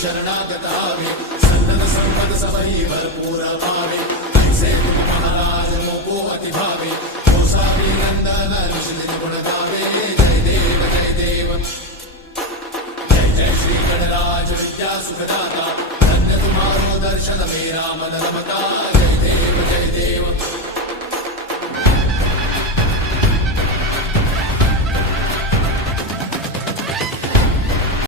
शरणागत आवे सन्नत संपद सबही भरपूर पावे ऐसे तुम महाराज मोको अति भावे गोसावी नंदन ऋषि गुण गावे जय देव जय देव जय जय श्री गणराज विद्या सुखदाता धन्य तुम्हारो दर्शन मेरा मन रमता